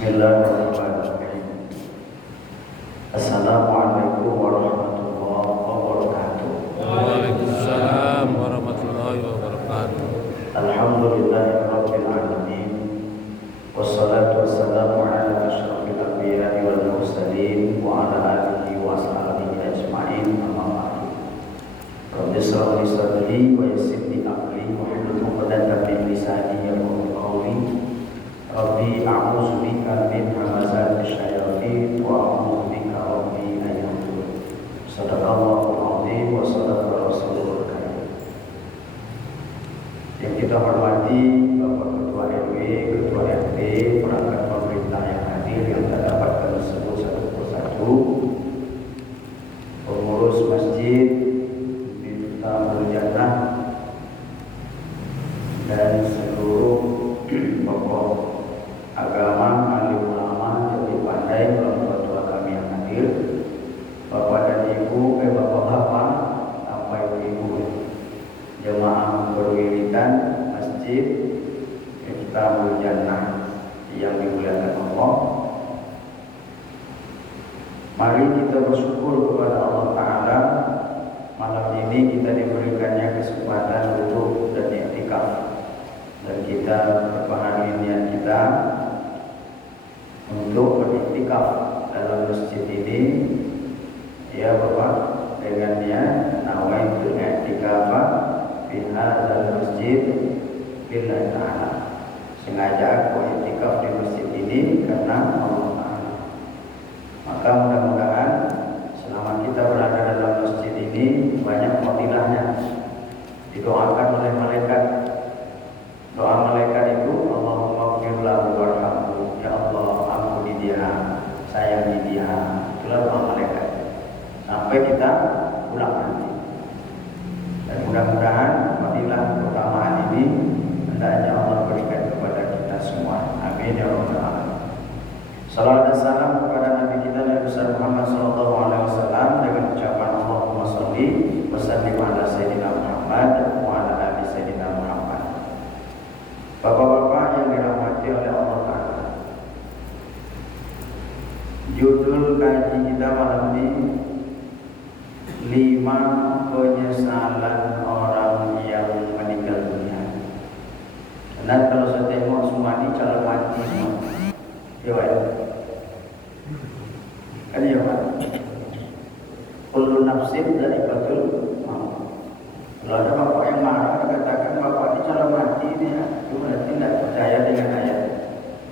Bismillahirrahmanirrahim. Assalamualaikum warahmatullahi wabarakatuh. Waalaikumsalam warahmatullahi wabarakatuh. Alhamdulillahirabbil alamin. Wassalatu wassalamu ala asyrafil anbiya'i wal mursalin wa ala alihi wa sahbihi ajma'in. Amma ba'du. Rabbi shrah li sadri wa yassir li amri wahlul 'uqdatam min lisani yafqahu qawli. Rabbi a'udzu bika min hamazati syayatin wa a'udzu bika rabbi an yahdurun. Shadaqallahul 'azim wa shadaqa rasulul karim. Yang kita hormati Bapak Ketua RW, Ketua RT, perangkat pemerintah yang hadir yang tak dapat kami sebut satu persatu, pengurus masjid Miftahul Jannah dan seluruh tokoh agama, alim ulama, jadi pandai, orang tua kami yang hadir, bapak dan ibu, bapak-bapak, sampai ibu, jemaah berwiridan masjid Miftahul Jannah yang dimuliakan Allah. Mari kita bersyukur kepada Allah Ta'ala. Malam ini kita diberikannya kesempatan duduk dan iktikaf, dan kita berbahagia niat kita untuk beriktikaf dalam masjid ini, ya Bapak, dengan niat nawaitu i'tikaf fi hadzal masjid lillahi ta'ala. Sengaja aku i'tikaf di masjid ini karena Allah Ta'ala. Maka mudah-mudahan selama kita berada dalam masjid ini banyak fadilahnya, didoakan oleh malaikat. Doa malaikat itu, Allahumma ighfir lahu warhamhu, ya Allah ampuni dia, sayangi dia. Itulah doa malaikat sampai kita pulang nanti. Dan mudah-mudahan fadilah keutamaan ini hendaknya Allah berikan kepada kita semua. Amin ya rabbal alamin. Salawat dan salam kepada Nabi kita Nabi besar Muhammad sallallahu alaihi wasallam dengan ucapan Allahumma sholli wa sallim ala sayyidina Muhammad wa ala ali sayyidina Muhammad. Bapak-bapak yang dirahmati oleh Allah Ta'ala, judul kaji kita malam ini 5 penyesalan orang yang meninggal dunia. Dan kalau saya tengok semua ini calon mati semua. Ya Pak, kan ya Pak, kullu nafsin dha'iqatul maut. Kalau ada bapak yang marah dikatakan bapak ini calon mati ini ya, itu berarti tidak percaya dengan ayat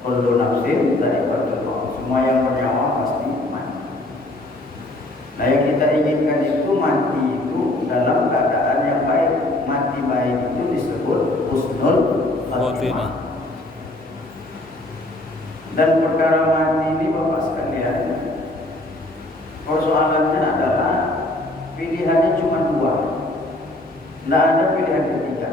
kullu nafsin dha'iqatul maut. Semua yang bernyawa pasti mati. Nah yang kita inginkan itu mati itu dalam keadaan yang baik. Mati baik itu disebut husnul khatimah. Dan perkara mati ini bapak sekalian, persoalannya adalah pilihannya cuma 2. Tidak ada pilihan ketiga.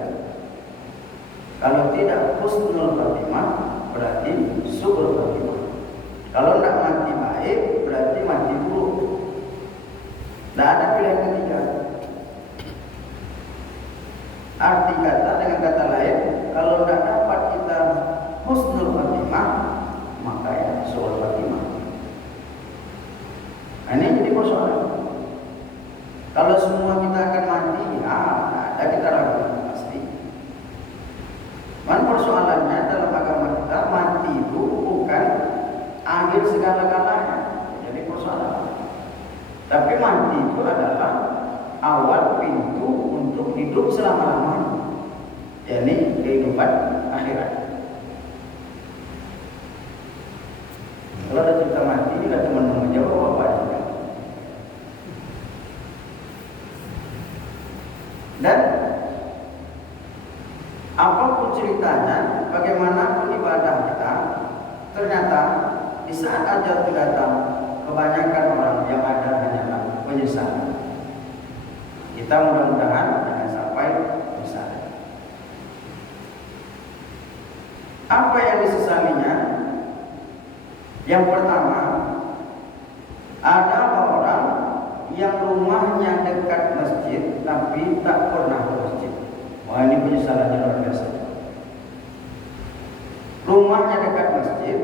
Kalau tidak husnul khatimah berarti su'ul khatimah. Kalau tidak mati baik berarti mati buruk. Tidak ada pilihan ketiga. Arti kata dengan kata lain, kalau tidak dapat kita husnul khatimah, maka ya su'ul khatimah. Nah, ini jadi persoalan. Kalau semua kita akan mati, ada kita ragu pasti. Man persoalannya dalam agama kita mati itu bukan akhir segala-galanya. Jadi persoalan. Tapi mati itu adalah awal pintu untuk hidup selama-lamanya, yakni kehidupan akhirat. Kalau ada cerita mati, tidak teman-teman jawab apa saja. Dan apapun ceritanya, bagaimanapun ibadah kita, ternyata di saat ajal itu datang, kebanyakan orang yang ada hanyalah penyesalan. Kita mudah-mudahan jangan sampai menyesal. Apa yang disesalinya? Yang pertama, ada orang yang rumahnya dekat masjid tapi tak pernah ke masjid. Wah, ini penyesalannya luar biasa. Rumahnya dekat masjid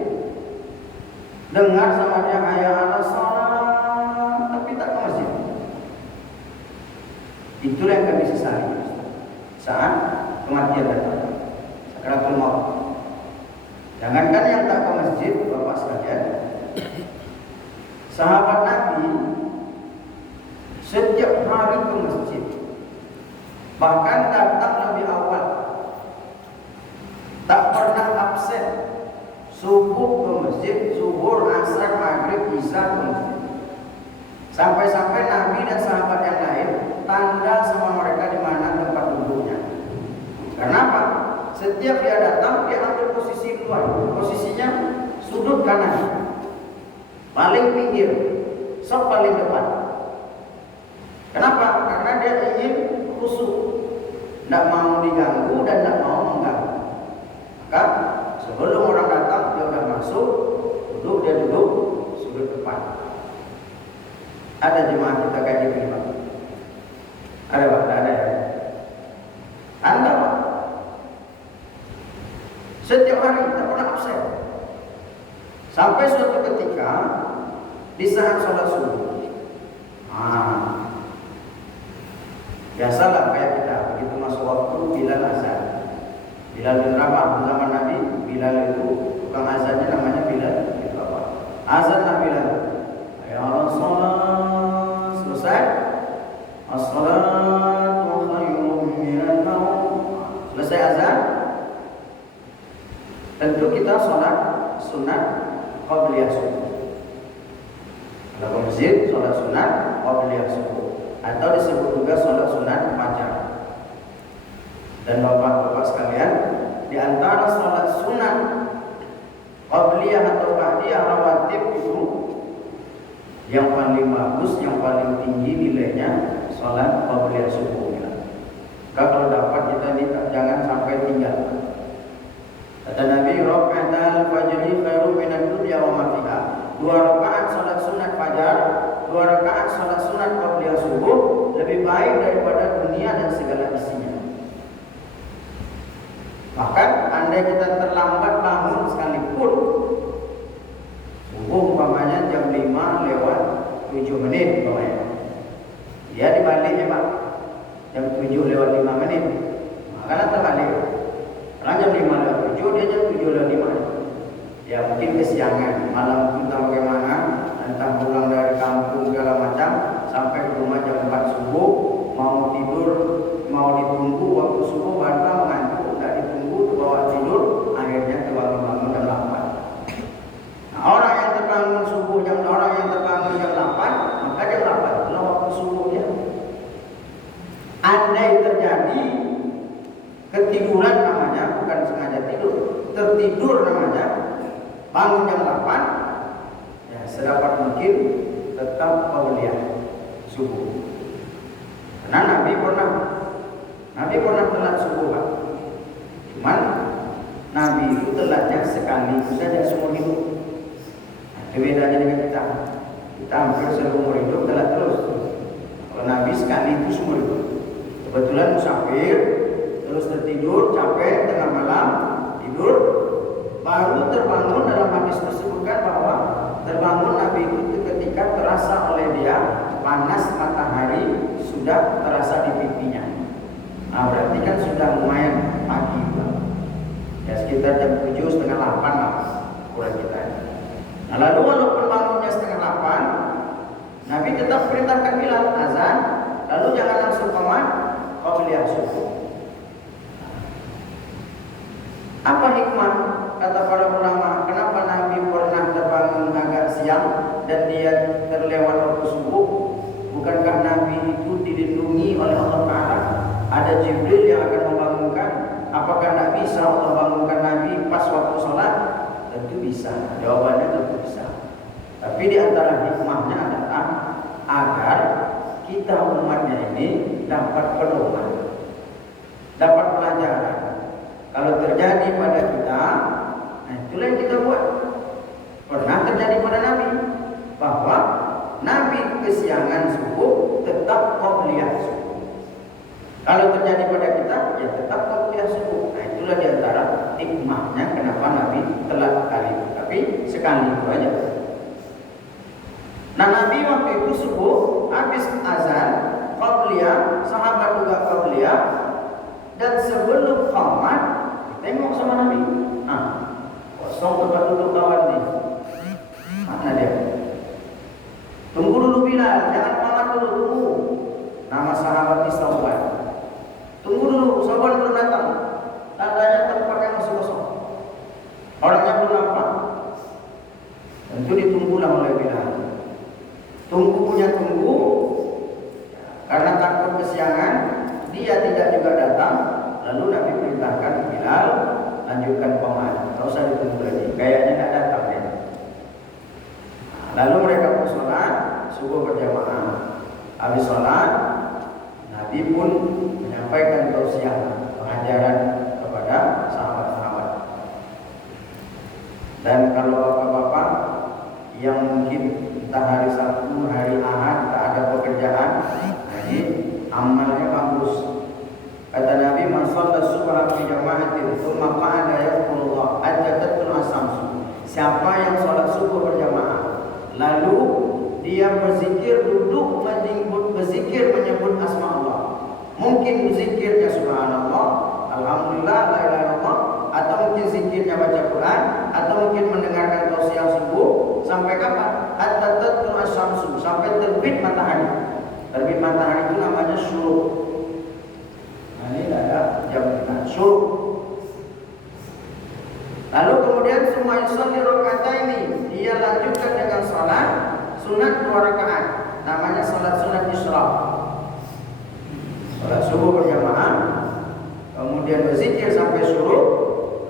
dengar sama dia hayya 'alas shalah, tapi tak ke masjid. Itulah yang kami sesali saat kematian datang, sakaratul maut. Jangankan yang tak ke masjid, Bapak sekalian, sahabat Nabi setiap hari ke masjid, bahkan datang lebih awal, tak pernah absen. Subuh ke masjid, zuhur, asar, maghrib, isya ke masjid. Sampai-sampai Nabi dan sahabat yang lain tanda sama mereka di mana tempat duduknya. Kenapa? Setiap dia datang, dia ambil posisi luar. Posisinya sudut kanan, paling pinggir, sok paling depan. Kenapa? Karena dia ingin khusyuk, tidak mau diganggu dan tidak mau mengganggu. Maka sebelum orang datang, dia sudah masuk, dia duduk sudut depan. Ada jemaah kita kayak gini, Pak? Ada, Pak? Tidak ada ya? Anda, Pak? Setiap hari, tak pernah absen. Sampai suatu ketika di saat sholat subuh, biasalah kayak kita begitu masuk waktu Bilal azan. Bilal bin Rabah zaman Nabi, Bilal itu tukang azannya namanya Bilal bin Rabah. Azanlah Bilal, ya Rasulullah, selesai. As-salatu khairun minan naum. Selesai azan, tentu kita sholat sunat qabliyah subuh. Kalau ke masjid, sholat sunat qabliyah subuh, atau disebut juga sholat sunat fajar. Dan bapak-bapak sekalian, di antara sholat sunat qabliyah atau ba'diyah rawatib itu yang paling bagus, yang paling tinggi nilainya sholat qabliyah subuh. Kalau dapat kita jangan sampai tinggal. Kata Nabi, raka'atal fajri khairum minad dunya wa ma fiha. 2 rakaat salat sunat fajar, 2 rakaat salat sunat qabliyah subuh lebih baik daripada dunia dan segala isinya. Bahkan andai kita terlambat bangun sekalipun, subuh umpamanya jam 5 lewat 7 menit umpamanya, dia dibalik ya Pak, jam 7 lewat 5 menit, maka terbalik. Karena jam 5 lewat 7, dia jam 7 lewat 5. Ya mungkin kesiangan, malam kita bagaimana, entah pulang dari kampung segala macam, sampai ke rumah jam 4 subuh, mau tidur, mau ditunggu waktu subuh, batal mengantuk, tidak ditunggu, terbawa tidur, akhirnya terbangun jam 8. Nah, orang yang terbangun subuh orang yang terbangun jam 8, maka jam 8 itulah waktu subuhnya. Andai terjadi ketiduran namanya, bukan sengaja tidur, tertidur namanya, bangun jam 8, ya sedapat mungkin tetap qabliyah subuh. Karena Nabi pernah telat subuh Pak. Cuman Nabi itu telatnya sekali saja seumur hidup. Nah, itu bedanya dengan kita. Kita hampir seumur hidup telat terus. Kalau Nabi sekali itu seumur hidup. Kebetulan musafir, terus tertidur, capek, tengah malam, tidur, baru terbangun. Dalam hadis disebutkan bahwa terbangun Nabi itu ketika terasa oleh dia panas matahari sudah terasa di pipinya. Nah berarti kan sudah lumayan pagi Pak. Ya sekitar jam 7, setengah 8 lah kurang kita. Nah lalu walaupun bangunnya setengah 8, Nabi tetap perintahkan Bilal azan, lalu jangan langsung komat qabliyah subuh. Apa hikmah kata para ulama kenapa Nabi pernah terbangun agak siang dan dia terlewat waktu subuh? Bukankah Nabi itu dilindungi oleh Allah Ta'ala? Ada Jibril yang akan membangunkan. Apakah tidak bisa Allah bangunkan Nabi pas waktu sholat? Tentu bisa. Jawabannya tentu bisa. Tapi di antara hikmahnya adalah agar kita umatnya ini dapat pedoman, dapat pelajaran. Kalau terjadi pada kita, nah itulah yang kita buat. Pernah terjadi pada Nabi bahwa Nabi kesiangan subuh tetap qabliyah subuh. Kalau terjadi pada kita, ya tetap qabliyah subuh. Nah itulah diantara hikmahnya kenapa Nabi telat kali itu. Tapi sekali itu aja. Nah Nabi waktu itu subuh habis azan qabliyah, sahabat juga qabliyah, dan sebelum qamat tengok sama Nabi. Nah, kosong tempat duduk kawan nih. Mana dia? Tunggu dulu Bilal, jangan qamat dulu, tunggu. Nama sahabat di Sauban. Tunggu dulu, Sauban belum datang. Tandanya tempatnya masih kosong. Orangnya belum nampak. Tentu ditunggulah oleh Bilal. Tunggu, karena takut kesiangan, dia tidak juga datang. Lalu Nabi perintahkan Bilal lanjutkan qamat. Tak usah ditunggu lagi. Kayaknya tidak datang ya. Lalu mereka pun sholat subuh berjamaah. Habis sholat, Nabi pun menyampaikan tausiah pengajaran kepada sahabat-sahabat. Dan kalau bapak-bapak yang mungkin entah hari Sabtu, hari Ahad tak ada pekerjaan, jadi amalnya bagus. Kata Nabi, "Man shalla subha fi jama'atin, tsumma qa'ada yaqulullah, ajjatatul asamsu." Siapa yang sholat subuh berjamaah, lalu dia berzikir, duduk berzikir menyebut asma Allah. Mungkin berzikirnya subhanallah, alhamdulillah, la ilaha illallah, atau mungkin zikirnya baca Quran, atau mungkin mendengarkan tausiah subuh. Sampai kapan? Hatta tatlu asyamsu, sampai terbit matahari. Terbit matahari itu namanya syuruk. Nah, ini ada jam kita syuruk. Lalu kemudian semua yusalli rakaataini, dia lanjutkan dengan salat sunat 2 rakaat. Namanya salat sunat isyraq. Salat subuh berjamaah, kemudian berzikir sampai syuruk,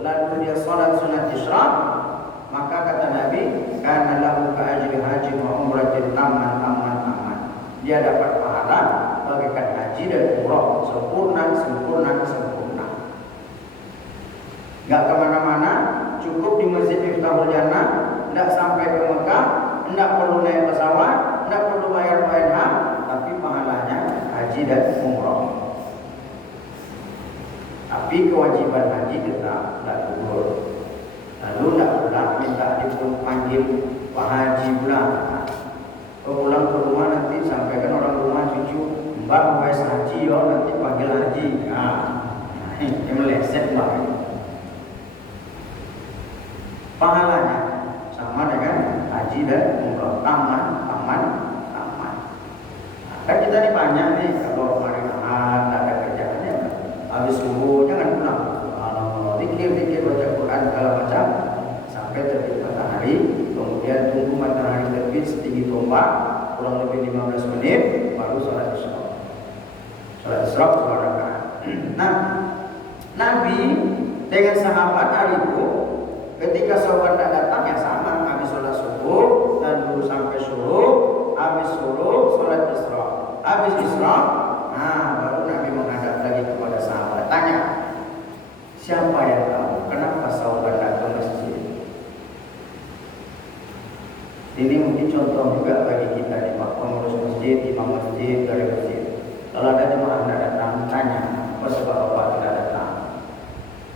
lalu dia salat sunat isyraq. Maka kata Nabi, kana lahu ka ajri haji wa umratin tamman. Dia dapat pahala bagaikan haji dan umrah, sempurna. Enggak kemana-mana, cukup di Masjid Miftahul Jannah, tidak sampai ke Mekah, tidak perlu naik pesawat, tidak perlu bayar PNH, tapi pahalanya haji dan umrah. Tapi kewajiban haji tetap tidak gugur. Lalu tidak pula minta dipanggil Pak Haji pula. Pulang ke rumah nanti sampaikan orang rumah cucu, Mbak wes haji yo, nanti panggil haji. Ini meleset Mbak. Pahalanya sama dengan haji dan umrah, aman. Kan kita ini banyak nih, kalau hari Ahad ada kerjaannya, habis subuh jangan pulang. Dikir baca Quran segala macam sampai terbit matahari, kemudian tunggu matahari terbit setinggi tombak kurang lebih 15 menit, baru sholat isyraq. Sholat isyraq 2 rakaat. Nah, Nabi dengan sahabat hari itu, ketika sahabat tidak datang ya sama, habis sholat subuh, lalu sampai syuruk, habis syuruk sholat isyraq, habis isyraq, baru Nabi menghadap lagi kepada sahabat, tanya, siapa yang tahu kenapa sahabat datang ke masjid? Ini mungkin contoh juga bagi kita di pengurus masjid, imam masjid, dari masjid. Kalau ada jemaah tidak datang, tanya, apa sebab bapak tidak datang?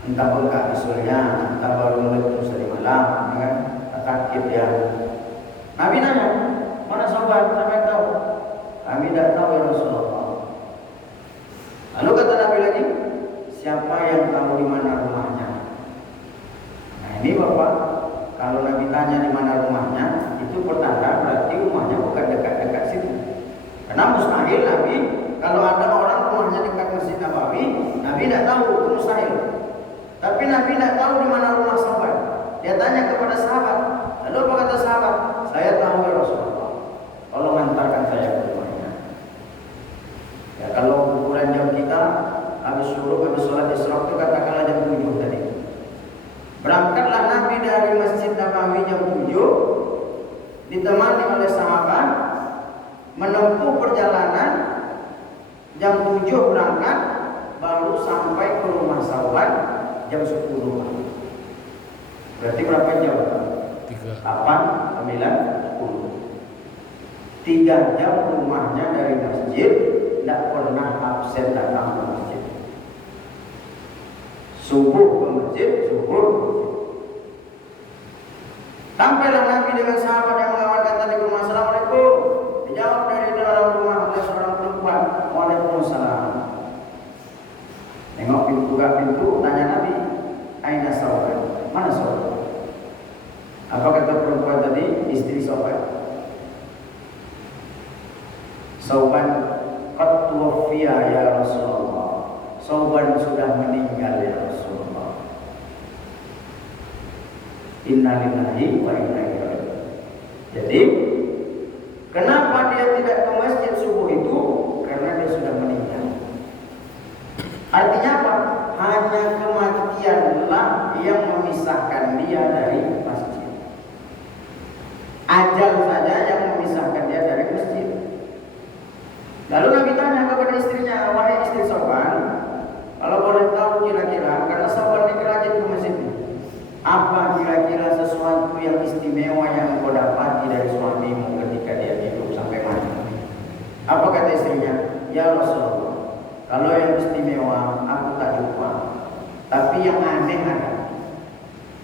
Entah bengkak bisulnya, entah baru meletus dari malam, kan? Sakit ya. Nabi nanya, mana sahabat? Sampai tahu? Kami tidak tahu ya Rasulullah. Lalu kata Nabi lagi, siapa yang tahu di mana rumahnya? Nah ini bapak, kalau Nabi tanya di mana rumahnya, itu pertanda berarti rumahnya bukan dekat-dekat situ. Karena mustahil Nabi, kalau ada orang rumahnya dekat Masjid Nabawi, Nabi tidak tahu, itu mustahil. Tapi Nabi tidak tahu di mana rumah sahabat. Dia tanya kepada sahabat. Lalu apa kata sahabat? Saya tahu ya Rasulullah. Tolong hantarkan saya ke rumahnya. Ya kalau ukuran jam kita habis syuruk, habis sholat isyraq itu katakanlah jam 7 tadi. Berangkatlah Nabi dari Masjid Nabawi jam 7, ditemani oleh sahabat, menempuh perjalanan jam 7 berangkat, baru sampai ke rumah sahabat jam 10. Berarti berapa jam? 8, 9, 10. 3 jam rumahnya dari masjid, tidak pernah absen datang ke masjid. Subuh ke masjid, zuhur ke masjid. Sampailah Nabi dengan sahabat yang mengawankan tadi ke rumah. Assalamualaikum. Sauban. Mana Sauban? Apa kata perempuan tadi? Istri Sauban. Sauban qad tuwaffiya ya Rasulullah. Sauban sudah meninggal ya Rasulullah. Inna lillahi wa inna ilaihi raji'un. Jadi kenapa dia tidak ke masjid subuh itu? Karena dia sudah meninggal. Artinya apa? Hanya kematianlah yang memisahkan dia dari masjid. Ajal saja yang memisahkan dia dari masjid. Lalu Nabi tanya kepada istrinya, wahai istri Sauban, kalau boleh tahu kira-kira, karena Sauban ini rajin ke masjid, apa kira-kira sesuatu yang istimewa yang kau dapati dari suamimu ketika dia hidup sampai mati? Apa kata istrinya? Ya Rasulullah, kalau yang istimewa aku tak lupa, tapi yang aneh ada.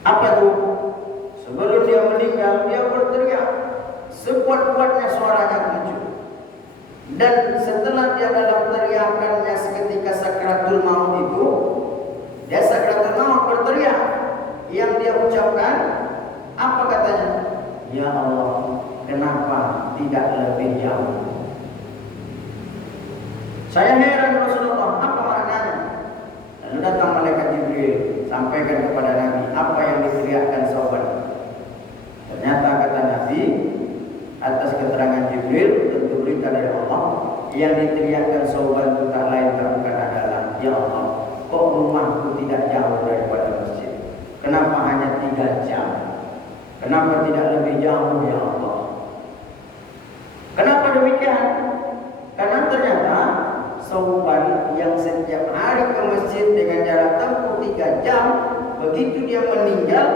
Apa tuh? Sebelum dia meninggal, dia berteriak sekuat-kuatnya suaranya muncul. Dan setelah dia dalam teriakannya seketika sakratul maut itu, dia sakratul maut berteriak. Yang dia ucapkan, apa katanya? Ya Allah, kenapa tidak lebih jauh? Saya heran Rasulullah, apa maknanya? Lalu datang malaikat Jibril, sampaikan kepada Nabi apa yang diteriakkan Sauban. Ternyata kata Nabi, atas keterangan Jibril, tentu berita dari Allah, yang diteriakkan Sauban itu tak lain tak bukan adalah, ya Allah, kok rumahku tidak jauh daripada masjid? Kenapa hanya 3 jam? Kenapa tidak lebih jauh ya Allah? Kenapa demikian? Karena ternyata Sauban yang setiap hari ke masjid dengan jarak tempuh 3 jam, begitu dia meninggal,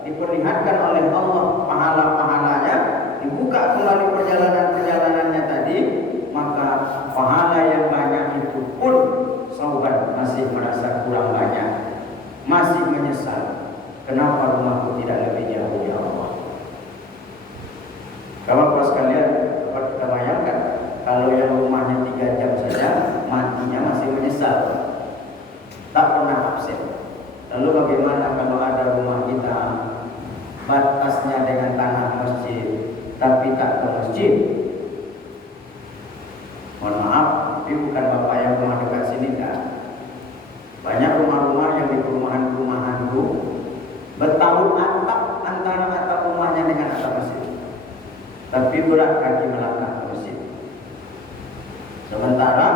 diperlihatkan oleh Allah pahala-pahalanya, dibuka kembali perjalanan-perjalanannya tadi, maka pahala yang banyak itu pun Sauban masih merasa kurang banyak, masih menyesal. Kenapa rumahku tidak lebih jauh ya Allah? Bapak-bapak sekalian, dapat kita bayangkan kalau yang rumahnya 3 jam saja matinya masih menyesal, tak pernah absen. Lalu bagaimana kalau ada rumah kita batasnya dengan tanah masjid tapi tak ke masjid? Mohon maaf, tapi bukan bapak yang rumah dekat sini kan. Banyak rumah-rumah yang di perumahan-perumahanku bertahun atap antara atap rumahnya dengan atap masjid, tapi berat kaki melangkah ke masjid. Sementara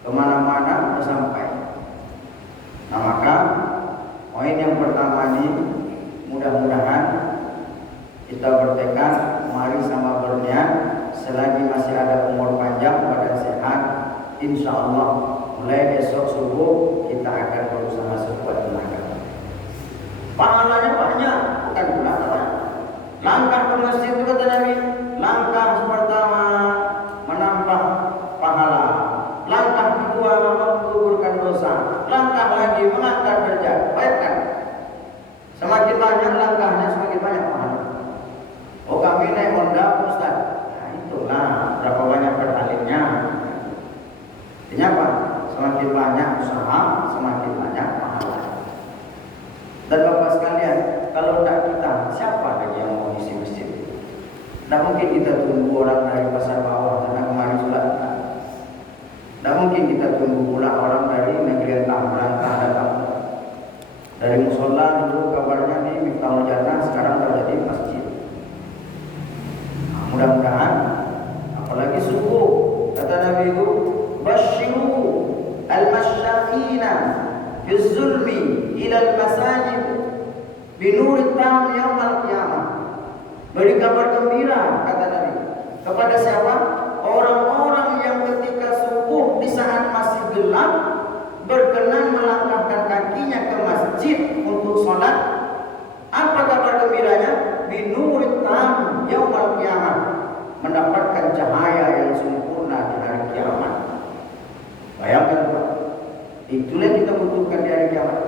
kemana-mana sudah sampai. Nah maka poin yang pertama ini, mudah-mudahan kita bertekad, mari sama berniat, selagi masih ada umur panjang, badan sehat, insya Allah mulai besok subuh kita akan berusaha sekuat tenaga. Pahalanya banyak, bukan pula langkah ke masjid itu kata Nabi, langkah pertama menambah pahala, langkah kedua menggugurkan dosa, langkah lagi mengangkat derajat. Bayangkan, semakin banyak langkahnya semakin banyak pahala. Oh kami naik Honda Ustaz, nah itulah berapa banyak berhalimnya. Artinya apa? Semakin banyak usaha, semakin banyak pahala. Dan bapak sekalian, kalau tidak kita, siapa lagi yang mau isi masjid? Tidak mungkin kita tunggu orang dari pasar bawah karena kemarin sholat. Tidak mungkin kita tunggu pula orang dari negeri entah berantah datang. Dari musola dulu kabarnya di Miftahul Jannah, sekarang terjadi masjid. Nah, mudah-mudahan, apalagi subuh, kata Nabi itu, basyiru al-masyaqina fi zulmi ila al-masajid binuri tam yaumil qiyamah. Beri kabar gembira, kata Nabi, kepada siapa? Orang-orang yang ketika subuh di saat masih gelap berkenan melangkahkan kakinya ke masjid untuk sholat. Apa kabar gembiranya? Binuri tam yaumil qiyamah, mendapatkan cahaya yang sempurna di hari kiamat. Bayangkan Pak, itulah yang kita butuhkan di hari kiamat.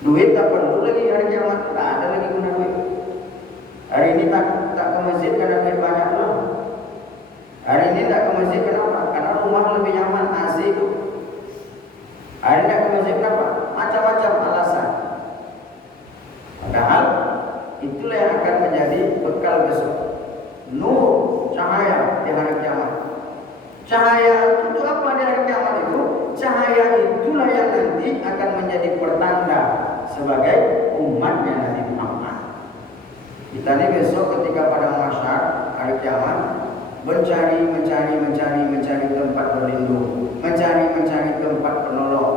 Duit tak perlu lagi hari kiamat, tak ada lagi guna duit. Hari ini tak ke masjid karena duit banyak loh. Hari ini tak ke masjid kenapa? Karena rumah lebih nyaman, AC itu. Hari ini tak ke masjid kenapa? Macam-macam alasan. misal, itulah yang akan menjadi bekal besok. Nur, cahaya di hari kiamat. Cahaya itu apa di hari kiamat itu? Cahaya itulah yang nanti akan menjadi pertanda sebagai umatnya Nabi Muhammad. Kita ini besok ketika pada masyar hari kiamat mencari tempat berlindung, mencari tempat penolong.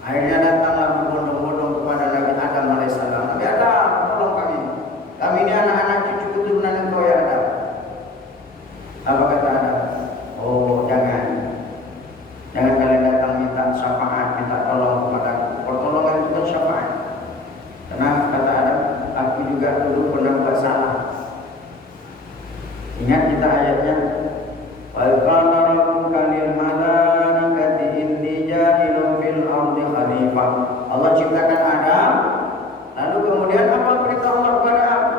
Akhirnya datanglah berbondong-bondong kepada Nabi Adam alaihissalam. Nabi Adam, tolong kami. Kami ini anak-anak cucu keturunan engkau ya Adam. Apa kata Adam? Oh, jangan kalian datang minta syafaat, minta tolong kepada aku. Pertolongan itu kan syafaat. Karena kata Adam, aku juga dulu pernah buat salah. Ingat kita ayatnya, wa qala rabbuka lil malaikati inni ja'ilun fil ardi khalifah. Allah ciptakan Adam, lalu kemudian apa perintah Allah kepada Adam?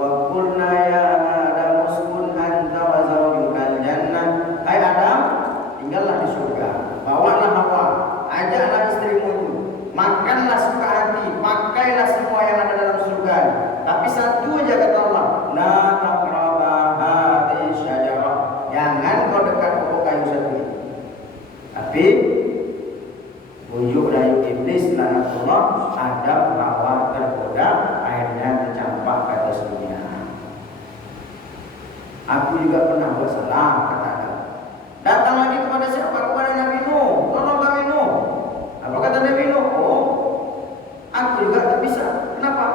Wa qulna ya Adam uskun anta wa zawjukal jannah. Hai Adam, tinggallah di surga. Bawalah Hawa, ajaklah istrimu itu. Makanlah suka hati, pakailah semua yang ada dalam surga. Tapi satu aja kata Allah, la taqraba hadhihi syajarah. Jangan kau dekat pokok kayu satu ini. Tapi bujuk dari iblis laknatullah, Adam Hawa tergoda, akhirnya tercampak ke atas dunia. Aku juga pernah buat salah, kata Adam. Datang lagi kepada siapa? Kepada Nabi Nuh. Tolong kami Nuh. Apa kata Nabi Nuh? Oh, aku juga tak bisa. Kenapa?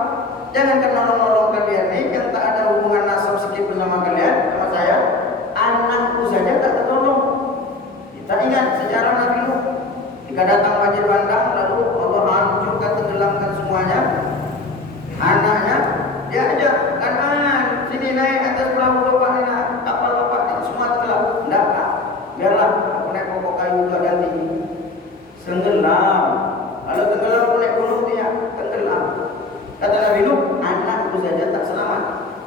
Jangan nolong-nolong kalian ini yang tak ada hubungan nasab sedikit bersama kalian, sama saya. Anakku saja tak tertolong. Kita ingat sejarah Nabi Nuh. Jika datang banjir bandang, lalu Allah hancurkan, tenggelamkan semuanya. Anaknya dia ajak, kanan, sini naik atas perahu bapak ini, kapal bapak ini, semua tenggelam. Tidak, biarlah aku naik pokok kayu itu ada tinggi. Tenggelam. Lalu tenggelam aku naik gunung dia, tenggelam. Kata Nabi Nuh, anakku saja tak selamat.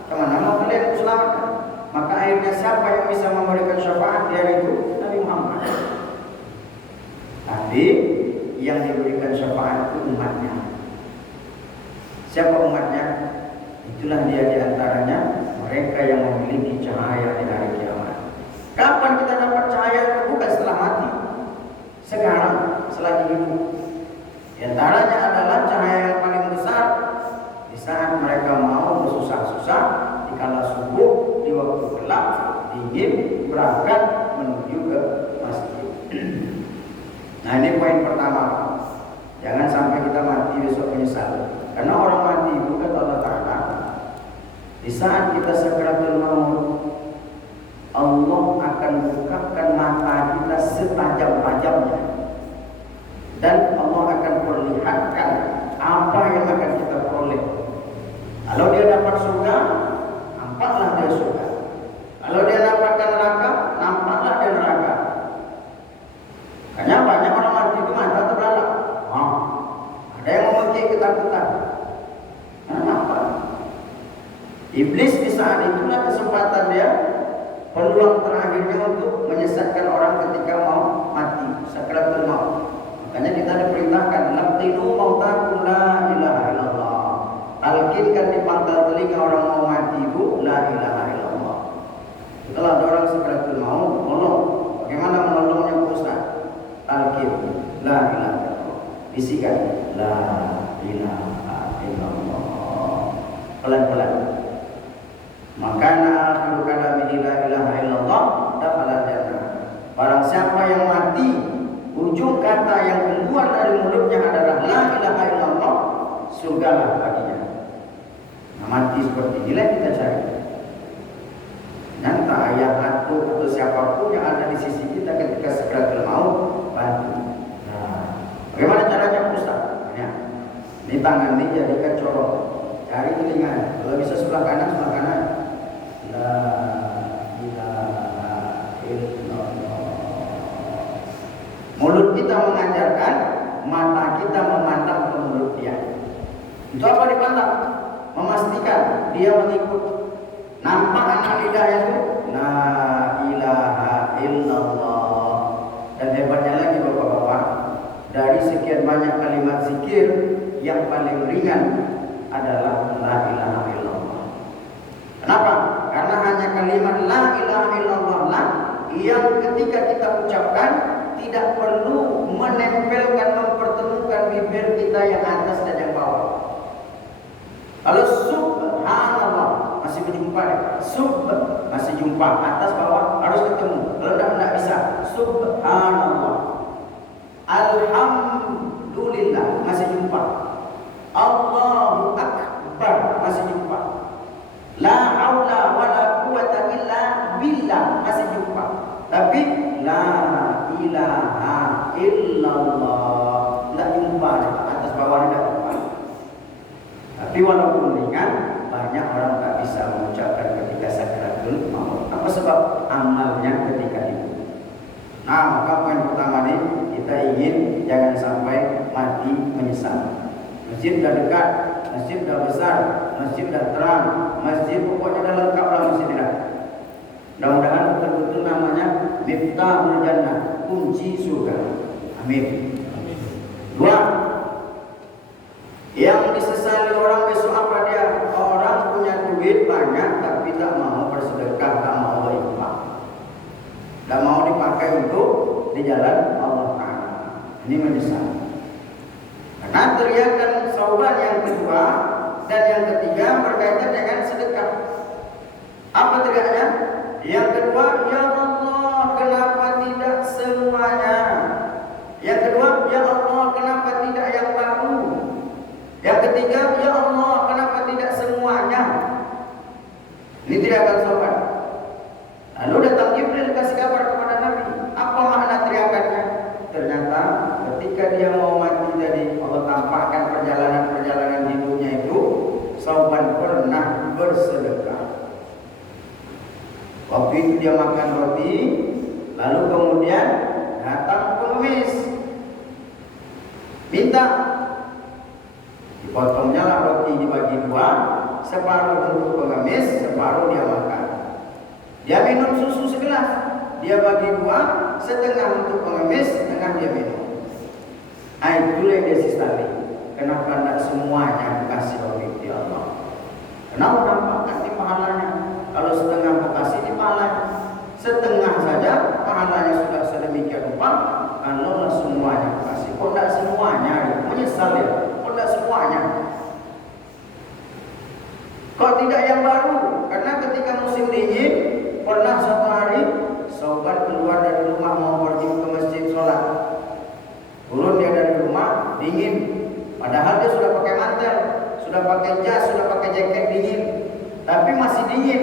Kemana mau kalian aku selamatkan? Maka akhirnya siapa yang bisa memberikan syafaat di hari itu? Nabi Muhammad. Tapi yang diberikan syafaat itu umatnya. Siapa umatnya? Itulah dia diantaranya mereka yang memiliki cahaya di hari kiamat. Kapan kita dapat cahaya itu? Bukan setelah mati. Sekarang, selagi hidup. Di antaranya adalah cahaya yang paling besar di saat mereka mau bersusah-susah di kala subuh, di waktu gelap, dingin, berangkat menuju ke masjid. Nah, ini poin pertama. Jangan sampai kita mati besok menyesal. Karena orang mati itu kata Allah Ta'ala, di saat kita sakaratul maut, Allah akan bukakan mata kita setajam-tajamnya. Dan Allah akan perlihatkan apa yang akan kita peroleh. Kalau dia dapat surga, nampaklah dia surga. Kalau dia dapatkan neraka, nampaklah dia neraka. Makanya banyak orang mati itu mata terbelalak. Ada yang memiliki ketakutan. Kenapa? Iblis di saat itulah kesempatan dia, peluang terakhirnya untuk menyesatkan orang ketika mau mati, sakaratul maut. Makanya kita diperintahkan laqinu mautakum la ilaha illallah. Talkinkan di pangkal telinga orang mau mati itu la ilaha illallah. Setelah ada orang sakaratul maut, tolong. Bagaimana menolongnya Ustaz? Talkin la ilaha illallah. Bisikan la ilaha illallah. Pelan-pelan. Maka akhiru kalami la ilaha illallah dakhala jannah. Barang siapa yang mati, ujung kata yang keluar dari mulutnya adalah la ilaha illallah, surgalah baginya. Nah, mati seperti inilah kita cari. Nyata ayah atau siapapun yang ada di sisi kita ketika sakaratul maut, bantu. Nah, bagaimana caranya Ustaz? Ya. Ini tangan ini jadikan corong, cari telinga. Kalau bisa sebelah kanan, sebelah kanan. La ilaha illallah. Mulut kita mengajarkan, mata kita memandang ke mulut dia. Itu apa dipandang? Memastikan dia mengikut. Nampak anak lidahnya itu, la ilaha illallah. Dan hebatnya lagi bapak-bapak, dari sekian banyak kalimat zikir, yang paling ringan adalah la ilaha illallah. Kenapa? Karena hanya kalimat la ilaha illallah lah yang ketika kita ucapkan tidak perlu menempelkan, mempertemukan bibir kita yang atas dan yang bawah. Kalau subhanallah masih berjumpa, masih jumpa, atas bawah harus ketemu. Kalau tidak bisa. Subhanallah. Alhamdulillah masih jumpa. Allahu akbar masih jumpa. La haula wala quwata illa billah masih jumpa. Tapi la ilaha illallah tidak jumpa, atas bawah tidak jumpa. Tapi walaupun ringan, banyak orang tak bisa mengucapkan ketika sakaratul maut. Apa sebab? Amalnya ketika itu. Nah, maka poin pertama ini kita ingin jangan sampai mati menyesal. Masjid dah dekat, masjid dah besar, masjid dah terang, masjid pokoknya dah lengkap lah masjid dah. Mudah-mudahan betul-betul namanya Miftahul Jannah, kunci surga. Amin. Dua, yang disesali orang besok apa dia? Orang punya duit banyak tapi tak mau bersedekah, tak mau berinfak, tak mau dipakai untuk di jalan Allah Ta'ala. Ini menyesal. Karena teriakan sauban yang kedua dan yang ketiga berkaitan dengan sedekah. Apa teriaknya? Yang kedua, ya Allah, kenapa tidak semuanya? Yang kedua, ya Allah, kenapa tidak yang baru? Yang ketiga, ya Allah, kenapa tidak semuanya? Ini teriakan sauban. Lalu datang Jibril kasih kabar kepada Nabi. Apa makna teriakannya? Ternyata ketika dia mau mati tadi, Allah tampakkan perjalanan-perjalanan hidupnya itu, sauban pernah bersedekah. Waktu itu dia makan roti, lalu kemudian datang pengemis, minta. Dipotongnya lah roti dibagi dua, separuh untuk pengemis, separuh dia makan. Dia minum susu segelas, dia bagi dua, setengah untuk pengemis, setengah dia minum. Itulah yang dia sisali. Kenapa tidak semuanya dikasih oleh Allah? Kenapa nampakkan di pahalanya? Kalau setengah dikasih di pahalanya, setengah saja pahalanya sudah sedemikian rupa. Kalau semuanya dikasih, kok tidak semuanya? Menyesal ya. Tidak semuanya. Kok tidak yang baru? Karena ketika musim dingin, pernah suatu hari sauban keluar dari rumah mau pergi ke masjid sholat. Turun dia dari rumah, dingin. Padahal dia sudah pakai mantel, sudah pakai jas, sudah pakai jaket dingin, tapi masih dingin.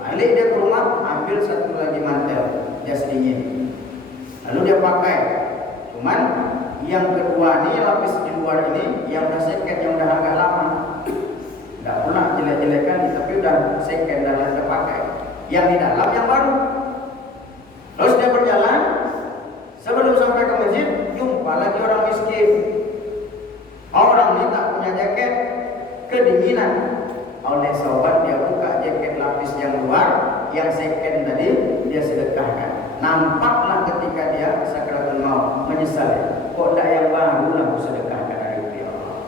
Balik dia ke rumah, ambil satu lagi mantel, jas dingin. Lalu dia pakai. Cuman yang kedua ini, lapis di luar ini, yang udah second, yang udah agak lama. Tidak pula jelek-jelekan, tapi udah second dan udah pakai. Yang di dalam yang baru. Terus dia berjalan, sebelum sampai ke masjid, jumpa lagi orang miskin. Orang ini tak punya jaket, kedinginan. Oleh sahabat dia buka jaket lapis yang luar, yang second tadi dia sedekahkan. Nampaklah ketika dia sakaratul maut menyesal. Kok tidak yang baru lah aku sedekahkan dari itu ya Allah.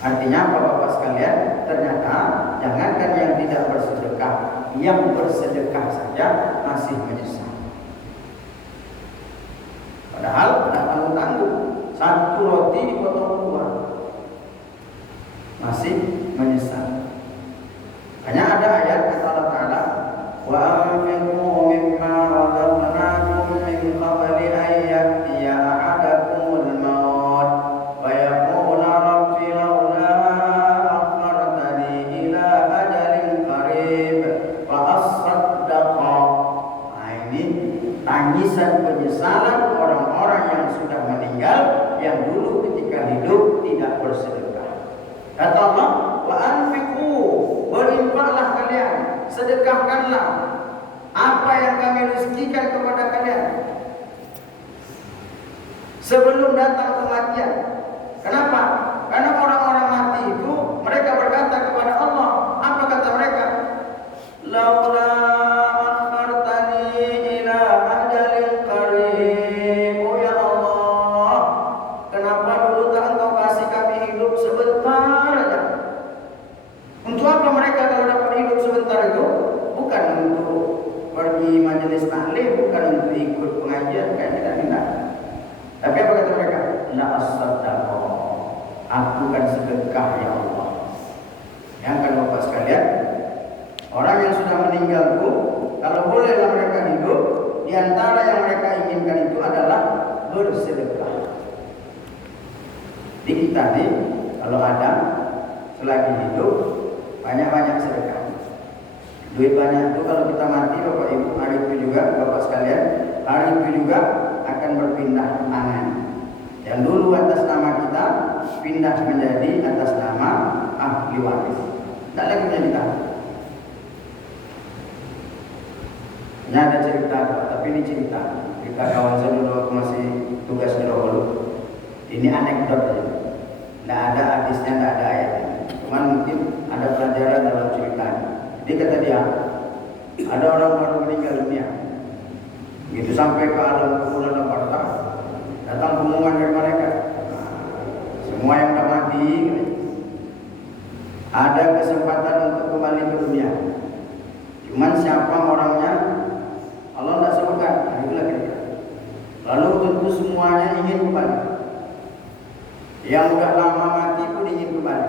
Artinya Bapak-bapak sekalian, ternyata jangankan yang tidak bersedekah, yang bersedekah saja masih menyesal. Padahal tidak tanggung-tanggung, satu roti dipotong dua, masih menyesal. Hanya ada ayat kata Allah Ta'ala, wa anfiqu mimma razaqnakum min qabli an ya'tiya ahadakumul maut fa yaqula rabbi laula akhartani ila ajalin qarib fa asaddaqa. Ini tangisan penyesalan orang-orang yang sudah meninggal, yang dulu ketika hidup tidak bersedekah. Kata Allah, wa anfiqu, berinfaklah kalian, sedekahkanlah apa yang kami rezekikan kepada kalian sebelum datang kematian. Kenapa? Karena orang-orang mati itu mereka berkata kepada Allah, apa kata mereka? Laula akhartani ila ajalin qarib. Oh ya Allah, kenapa dulu tak engkau kasih kami Makhluk bukan untuk ikut pengajian, kan tidak. Tapi apa kata mereka? La as-sadaqah, aku kan sedekah ya Allah. Yang kan Bapak sekalian, orang yang sudah meninggalku, kalau bolehlah mereka hidup, di antara yang mereka inginkan itu adalah bersedekah. Di kita nih, kalau ada selagi hidup, banyak-banyak sedekah. Duit banyak itu kalau kita mati, Bapak Ibu, hari itu juga, Bapak sekalian, hari itu juga akan berpindah tangan. Yang dulu atas nama kita, pindah menjadi atas nama ahli waris. Tidak lagi punya kita. Ini ada cerita, tapi ini cerita kawan saya dulu waktu masih tugas di Roholo. Ini anekdot aja. Tidak ada hadisnya, tidak ada ayatnya. Cuman mungkin ada pelajaran dalam cerita. Jadi kata dia, ada orang baru meninggal dunia. Begitu sampai ke alam kubur dalam harta, datang pengumuman dari malaikat. Semua yang sudah mati, ada kesempatan untuk kembali ke dunia. Cuman siapa orangnya, Allah tidak sebutkan. Itulah kira-kira. Lalu tentu semuanya ingin kembali. Yang sudah lama mati pun ingin kembali.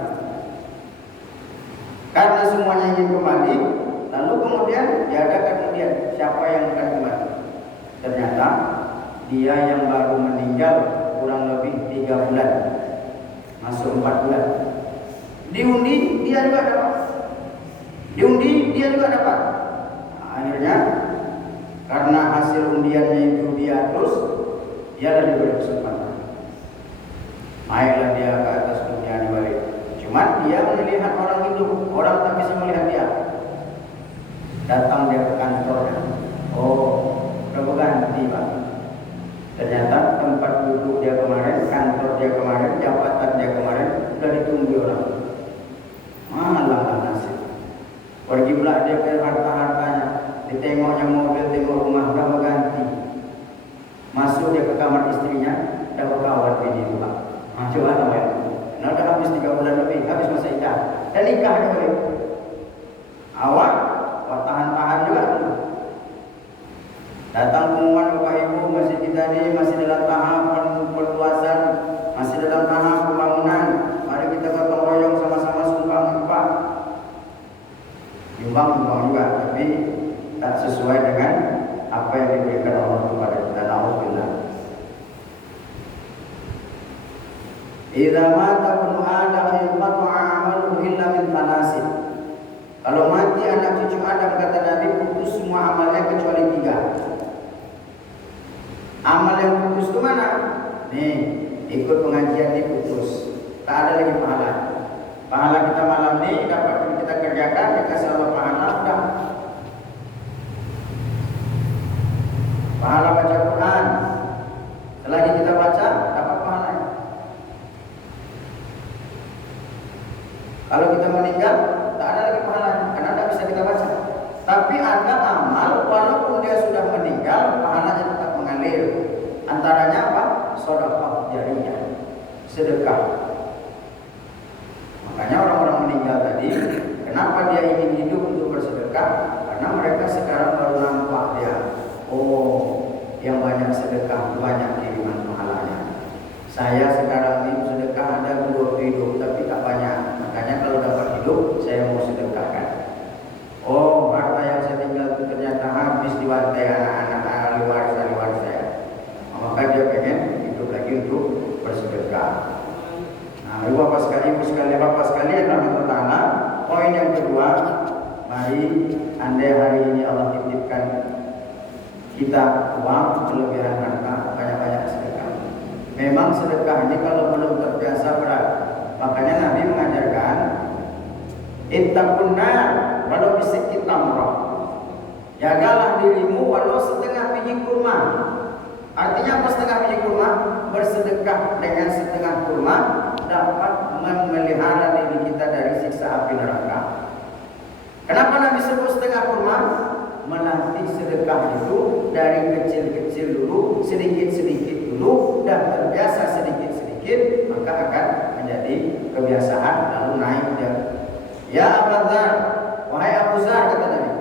Karena semuanya ingin kembali, lalu kemudian diadakan kemudian siapa yang akan kembali. Ternyata dia yang baru meninggal kurang lebih 3 bulan, masuk 4 bulan. Diundi dia juga dapat. Diundi dia juga dapat. Nah, akhirnya karena hasil undiannya itu dia terus, dia dah diberi kesempatan. Naiklah dia ke atas dunia dibalik. Cuman dia melihat orang hidup, orang tak bisa melihat dia. Datang dia ke kantornya. Oh, udah berganti Pak. Ternyata tempat duduk dia kemarin, kantor dia kemarin, jabatan dia kemarin sudah ditunggu orang. Malah nasib. Pergi pula dia ke harta-hartanya, ditengoknya mobil, tengok rumah, sudah berganti. Masuk dia ke kamar istrinya, dah berkawan bini Pak. Coba namanya. Nah, dah habis 3 bulan lebih, habis masa idah. Dan nikah dia boleh. Awak tahan-tahan juga. Datang pengumuman Bapak Ibu, masjid kita ini masih dalam tahap perluasan, masih dalam tahap pembangunan. Mari kita gotong royong sama-sama sumbang nyumbang. Nyumbang juga, tapi tak sesuai dengan apa yang diberikan Allah kepada kita. Alhamdulillah. Idza mata ibnu Adam inqata'a 'amaluhu illa min thalasin. Kalau mati anak cucu Adam, kata Nabi, putus semua amalnya kecuali 3. Amal yang putus itu mana? Nih, ikut pengajian ini putus. Tak ada lagi pahala. Pahala kita malam ini dapat kita kerjakan, dikasih Allah pahala, dah. Pahala baca Quran. Selagi kita baca, dapat pahala. Kalau kita meninggal, tak ada lagi pahalanya, karena tak bisa kita baca. Tapi ada amal, walaupun dia sudah meninggal, pahalanya tetap mengalir. Antaranya apa? Sedekah jariyah, sedekah. Makanya orang-orang meninggal tadi, kenapa dia ingin hidup untuk bersedekah? Karena mereka sekarang baru nampak dia. Oh, yang banyak sedekah, banyak kiriman pahalanya. Saya sekarang ini sedekah ada 2 hidup, tapi tak banyak. Makanya kalau dapat hidup, saya mau sedekahkan. Oh, harta yang saya tinggal itu ternyata habis dibantai anak-anak ahli waris saya. Maka dia pengen hidup lagi untuk bersedekah. Nah, Bapak sekalian rahmatullah. Poin yang kedua, mari andai hari ini Allah titipkan kita uang kelebihan harta, banyak-banyak sedekah. Memang sedekah ini kalau belum terbiasa berat. Makanya Nabi mengajarkan ittaqun nar walau bisikki tamrah. Jagalah dirimu walau setengah biji kurma. Artinya apa setengah biji kurma? Bersedekah dengan setengah kurma dapat memelihara diri kita dari siksa api neraka. Kenapa Nabi sebut setengah kurma? Melatih sedekah itu dari kecil-kecil dulu, sedikit-sedikit dulu, dan terbiasa sedikit-sedikit, maka akan menjadi kebiasaan lalu naik dia. Ya Abu Dzar, wahai Abu Dzar, kata Nabi,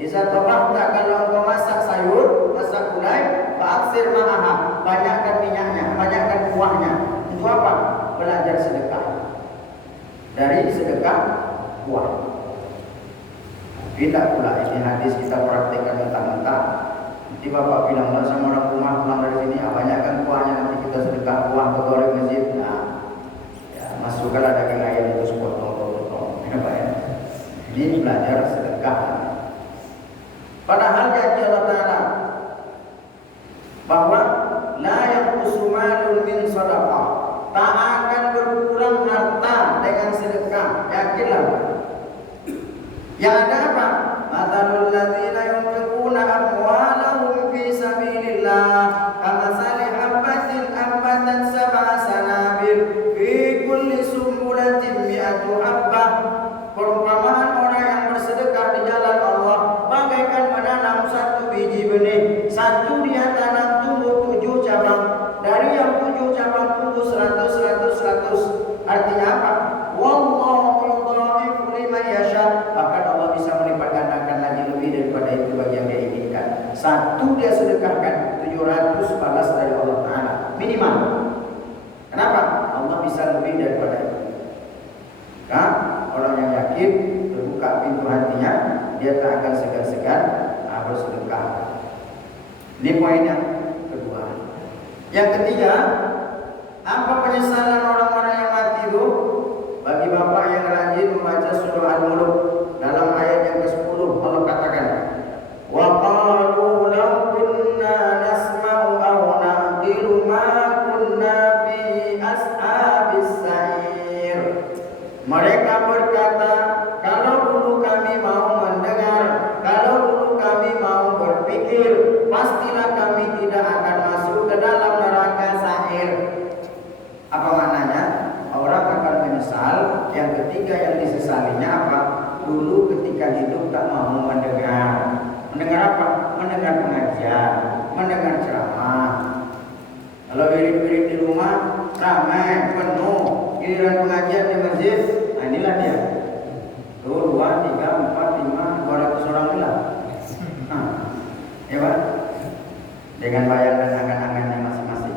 "Iza tabahta, kalau engkau masak sayur, Aksir ma'aha, banyakkan minyaknya, banyakkan kuahnya. Untuk apa? Belajar sedekah. Dari sedekah kuah. Tidak pula ini hadis kita praktekkan mentah-mentah. Nanti bapak bilang sama orang rumah pulang dari sini, banyakkan kuahnya, nanti kita sedekah kuah ke goreng masjid. Nah, ya, masukkan ada daging ayam itu sepotong-potong. Ya. Ini belajar sedekah. Padahal janji Allah Ta'ala bahwa la yanqusu malun min shadaqah, tak akan berkurang harta dengan sedekah. Yakinlah. Yang ada apa? Mathalul ladzina yunfiquna amwalahum fi sabilillah kamathali habatin ambatat sab'a sanabil fi kulli sumbulatin mi'atu habbah. Perumpamaan orang yang bersedekah di jalan Allah bagaikan menanam satu biji benih. Satu dia tanam tumbuh 7 cabang. Dari yang 7 cabang tumbuh 100. Artinya apa? Wallahu yudha'ifu liman yasha. Bahkan Allah bisa melipat gandakan lagi lebih daripada itu bagi yang dia inginkan. Satu dia sedekahkan 700 balas dari Allah Ta'ala minimal. Kenapa? Allah bisa lebih daripada itu. Nah, orang yang yakin terbuka pintu hatinya, dia tak akan segan-segan bersedekah. Ini poin yang kedua. Yang ketiga, apa penyesalan orang-orang yang mati itu? Bagi bapak yang rajin membaca surah Al-Mulk, dalam ayat yang ke-10 Allah katakan, wa qalu law kunna nasma'u aw na'qilu ma kunna fi ashabis sa'ir. Mereka berkata, kalau dulu kami mau mendengar, kalau dulu kami mau berpikir, pastilah kami tidak akan masuk ke dalam neraka sa'ir. Apa maknanya? Orang akan menyesal. Yang ketiga yang disesalinya apa? Dulu ketika hidup tak mau mendengar. Mendengar apa? Mendengar pengajian, mendengar ceramah. Kalau wirid-wirid di rumah ramai, penuh, giliran pengajian di masjid, nah inilah dia. 2, 3, 4, 5, 200 orang bilang. Ya Pak? Dengan bayar dan angan-angannya masing-masing.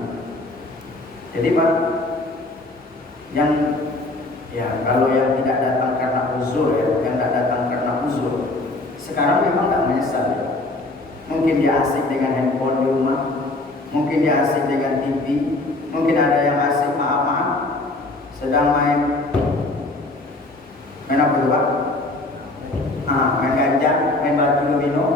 Jadi Pak, yang kalau yang tidak datang karena uzur yang tidak datang karena uzur, sekarang memang tidak menyesal ya. Mungkin dia asik dengan handphone di rumah, mungkin dia asik dengan TV, mungkin ada yang asik maaf sedang main apa itu Pak? Main ganja, main batu domino.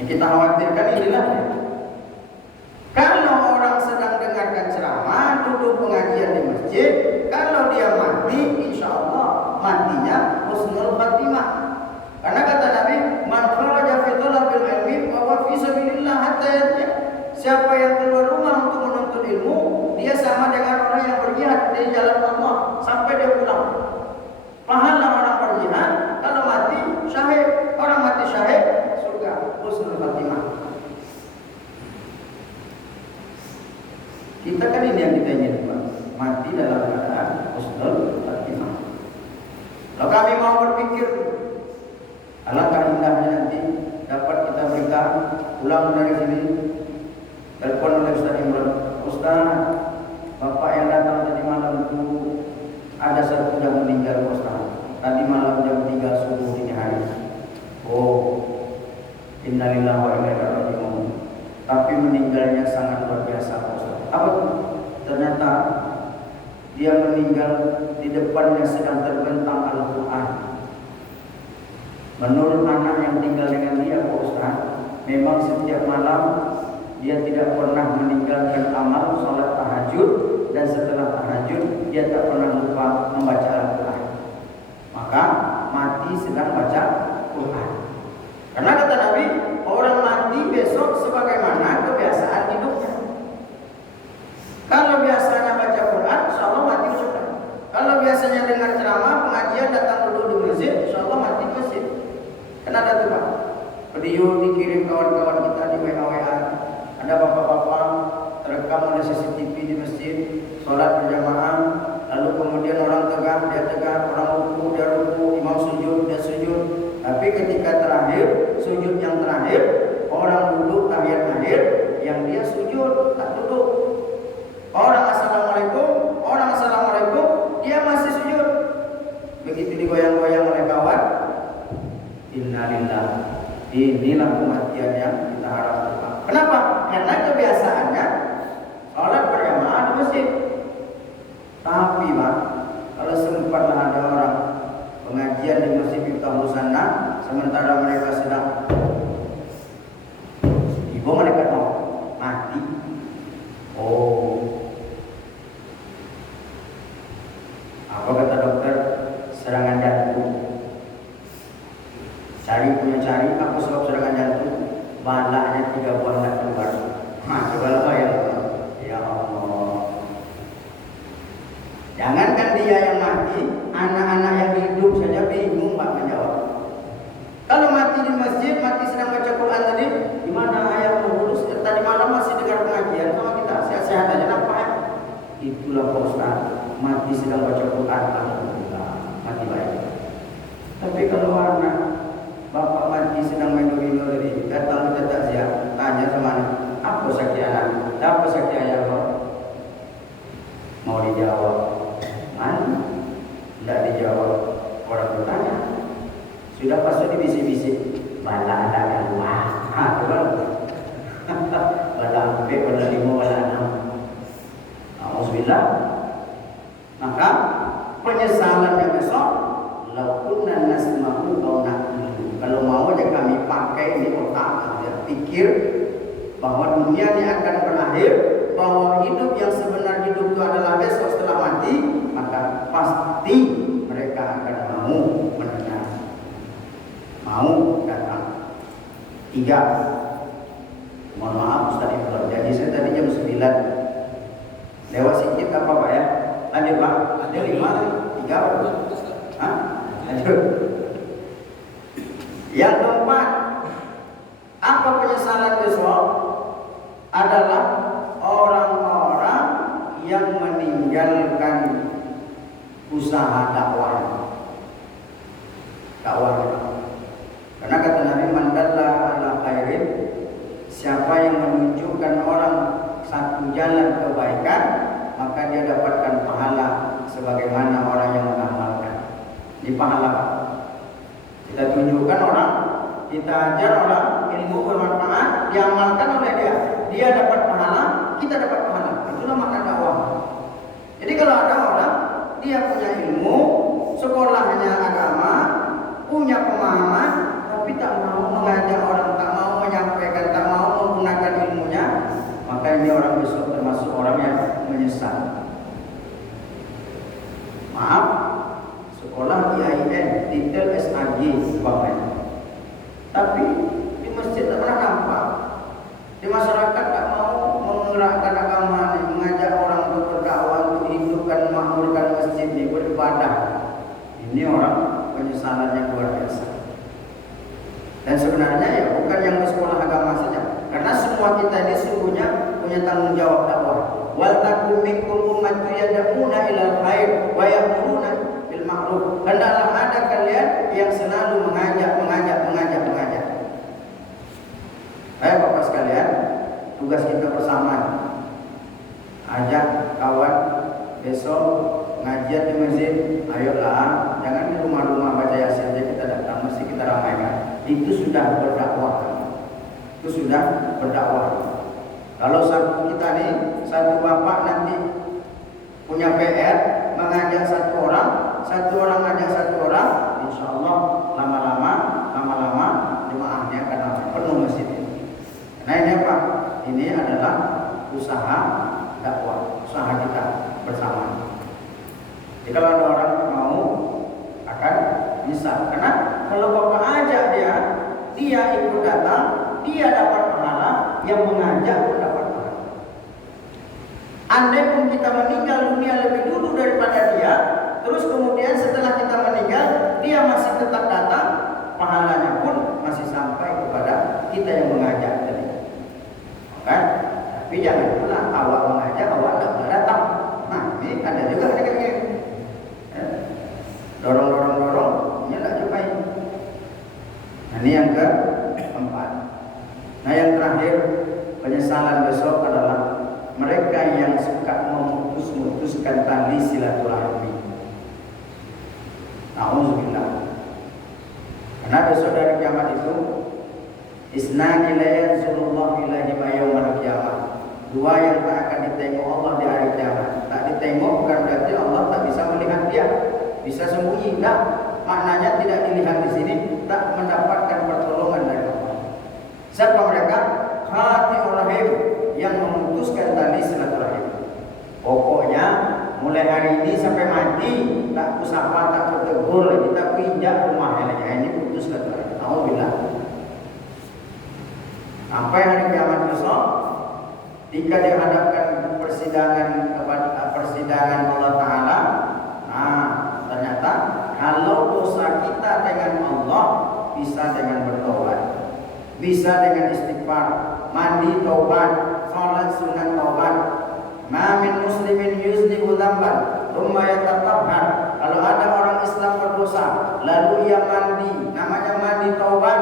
Yang kita khawatirkan inilah ya. Kalau orang sedang dengarkan ceramah, duduk pengajian di masjid, kalau dia mati, insya Allah matinya husnul khatimah. Karena kata Nabi, man kharaja fi talabil ilmi wa huwa fi sabilillah hatta yarji. Siapa yang keluar rumah untuk menuntut ilmu, dia sama dengan orang yang berjihad di jalan Allah sampai dia pulang. Pahala orang berjihad, kalau mati syahid, orang mati syahid, surga husnul khatimah. Kita kan ini yang kita ingin, mati dalam keadaan husnul khatimah. Kalau kami mau berpikir, alangkah indahnya nanti dapat kita berita pulang dari sini, telepon oleh Ustaz Imran, Ustaz, bapak yang datang tadi malam itu ada satu yang meninggal Ustaz. Tadi malam jam 3 subuh dini hari. Oh, innalillahi wa inna ilaihi raji'un. Tapi meninggalnya sangat luar biasa Ustaz. Apa itu? Ternyata dia meninggal di depannya sedang terbentang Al-Quran. Menurut anak yang tinggal dengan dia Pak Ustaz, memang setiap malam dia tidak pernah meninggalkan amal sholat tahajud, dan setelah tahajud dia tak pernah lupa membaca Al-Quran. Maka mati sedang baca Quran. Karena kata Nabi, orang mati besok sebagaimana kebiasaan hidupnya. Kalau biasanya baca Quran, insya Allah mati sudah. Kalau biasanya dengar ceramah, pengajian, datang duduk di masjid, insya Allah mati di masjid. Karena ada tuh Pak, video dikirim kawan-kawan kita di WA. Ada bapak-bapak terekam oleh CCTV di masjid, sholat berjamaah, lalu kemudian orang tegak, dia tegak, orang ruku, dia ruku, imam sujud, dia sujud. Tapi ketika terakhir, sujud yang terakhir, Inilah kematian yang kita harapkan. Kenapa? Karena kebiasaannya sholat berjamaah di masjid. Tapi Pak, kalau sempatlah ada orang pengajian di masjid Miftahul Sana, sementara mereka sedang ibu mereka mau mati. Oh, apa kata dokter? Serangan jantung. Cari, aku sebab serangan jantung. Balaknya 3 buah nak keluar. Coba lah ya. Ya Allah. Jangankan dia yang mati, anak-anak yang hidup saja bingung Pak menjawab. Kalau mati di masjid, mati sedang baca Quran tadi, gimana ayah lulus? Tadi malam masih dengar pengajian sama kita, sehat-sehat aja nampak. Itulah Pak Ustaz, mati sedang baca Quran, alhamdulillah, mati baik. Tapi kalau anak bapak mati sedang main domino tadi, datang ke takziah, tanya sama anak, apa sakit anak? Apa sakit ayah kau? Mau dijawab, mana? Tidak dijawab. Orang bertanya, sudah pasti dibisik-bisik, bala ada yang wah, betul? Bala ampe, bala 5, bala 6. Alhamdulillah. Maka penyesalannya besok, laukunna nasma'u au na'qilu. Kalau mau aja kami pakai ini otak, ya, pikir bahwa dunia ini akan berakhir, bahwa hidup yang sebenar hidup itu adalah besok setelah mati, maka pasti mereka akan mau mendengar, mau datang. 3. Mohon maaf Ustaz Ibrahim, jadi saya tadi jam 9 lewat sedikit apa Pak ya? Lanjut Pak, ada 5, 3 Pak. Hah? Lanjut. Yang keempat, apa penyesalan besok? Adalah orang-orang yang meninggalkan usaha dakwah. Karena kata Nabi, man dalla ala khairin, siapa yang menunjukkan orang satu jalan kebaikan, maka dia dapatkan pahala sebagaimana orang yang mengamalkan. Ini pahala. Kita tunjukkan orang, kita ajar orang, ilmu bermanfaat, diamalkan oleh dia. Dia dapat pahala, kita dapat pahala. Itulah makna dakwah. Jadi kalau ada orang, dia punya ilmu, sekolahnya agama, punya pemahaman, tapi tak mau mengajak orang, tak mau menyampaikan, tak mau menggunakan ilmunya, maka ini orang besok termasuk orang yang menyesal. Maaf, sekolah IAIN, titel SAG, tapi di masjid tak pernah nampak. Di masyarakat tak mau menggerakkan agama ini, mengajak orang untuk berdakwah, untuk hidupkan, makmurkan masjid ini, beribadah. Ini orang penyesalannya luar biasa. Dan sebenarnya ya bukan yang di sekolah agama saja, karena semua kita ini sungguhnya punya tanggung jawab dakwah. Wal takum minkum ummatun yad'una ilal khair wa ya'muruna bil ma'ruf. Hendaklah ada kalian yang selalu mengajak. Ayo Bapak sekalian, tugas kita bersama. Ajak kawan besok ngajian di masjid, ayolah, jangan di rumah-rumah baca yasin saja kita datang, mesti kita ramaikan. Itu sudah berdakwah. Kalau satu kita nih, satu bapak nanti punya PR, mengajak satu orang ngajak satu orang, insya Allah lama-lama jemaahnya akan penuh masjid ini. Nah ini apa? Ini adalah usaha dakwah, usaha kita bersama. Jadi kalau ada orang mau akan bisa, karena kalau bapak ajak dia ikut datang, dia dapat pahala, yang mengajak pun dapat pahala. Andai pun kita meninggal dunia lebih dulu daripada dia, terus kemudian setelah kita meninggal, dia masih tetap datang, pahalanya pun masih sampai kepada kita yang mengajak tadi. Kan? Tapi jangan pula awak mengajak, awak tak pernah datang. Nah, ini ada juga kayak gini. Dorong, ini tak jumpai. Nah, ini yang keempat. Nah, yang terakhir, penyesalan besok adalah mereka yang suka memutuskan tali silaturahmi. Nauzubillah. Karena besok dari kiamat itu Isnani la yanzurullahu ilaihima yaumal qiyamah. Dua yang tak akan ditengok Allah di hari kiamat. Tak ditengok bukan berarti Allah tak bisa melihat dia, bisa sembunyi. Tidak, maknanya tidak dilihat di sini, tak mendapatkan pertolongan dari Allah. Siapa mereka? Qati'ur rahim, yang memutuskan tali silaturahim. Pokoknya mulai hari ini sampai mati tak kusapa, tak kutegur lagi, tak pinjak rumahnya lagi. Ini putus silaturahim. Alhamdulillah. Sampai hari kiamat besok, jika dihadapkan persidangan Allah Ta'ala, nah ternyata kalau dosa kita dengan Allah bisa dengan bertobat, bisa dengan istighfar, mandi taubat, salat sunat taubat. Ma min muslimin yuznibu dzamban thumma yatatahhar. Kalau ada orang Islam berdosa lalu ia mandi, namanya mandi taubat,